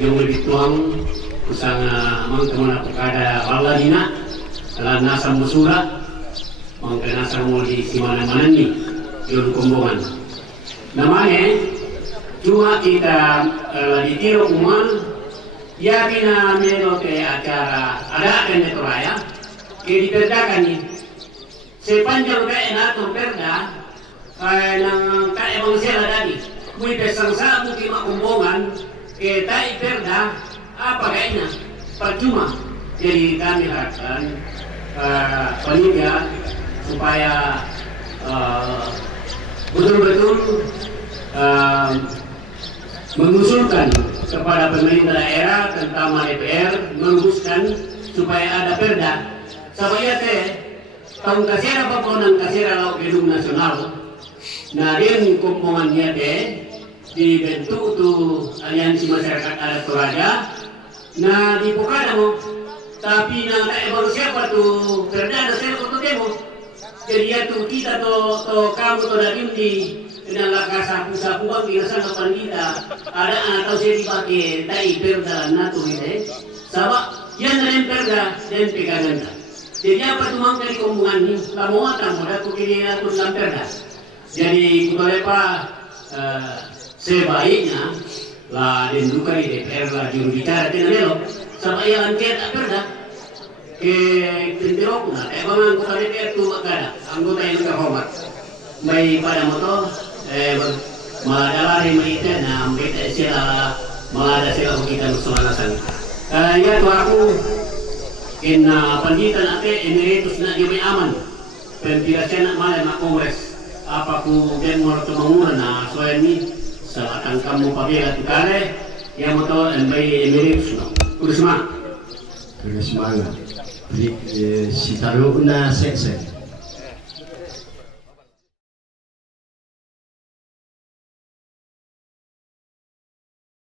yung lebih tuang kusang mang kemana perkada wala dina ala nasa musura mang nasa mo di simana-mana ni yung kumbungan namanya cuma kita ditiro kumang ya bina menote acara ada kan itu raya ke diperdakan ni sepanjang kaya nato perda nang kaya bang sila tadi muy pesang sa mungkin makumbungan ke tai perda apa kayaknya percuma. Jadi kami harapkan panitia supaya betul-betul mengusulkan kepada pemerintah daerah terutama DPR merumuskan supaya ada perda supaya tahun kasira paponan kasira laut gedung nasional nah dia kumpulannya dibentuk tuh aliansi masyarakat adat Toraja nah di Pokada tapi nah baru siapa tuh perda siapa tuh demo jadi ya tuh kita tuh kamu tuh dari di dengan laka sapu-sapu bang di sana depan kita ada atau saya dipakai tai perda natu gitu sabak yang dalam perda dan pegangan jadi apa tuh mang dari omongan ini lamu atau muda kukini tuh dalam perda jadi boleh pak sebaiknya lah dan juga di DPR lah juru bicara tidak belok sama yang angket perda ke pintirok na bang anggota DPR itu makada anggota yang terhormat may pada moto maladala rin maite na ambita sila malada sila kita sulanasan ya to ako in panditan ate emeritus na di may aman pentirasya na malam na kongres apa ku gen mo to manguna na soyani sa atang kamu pabila tukare yang moto may emeritus no kurusma Terima kasih. Si taruh na seksen.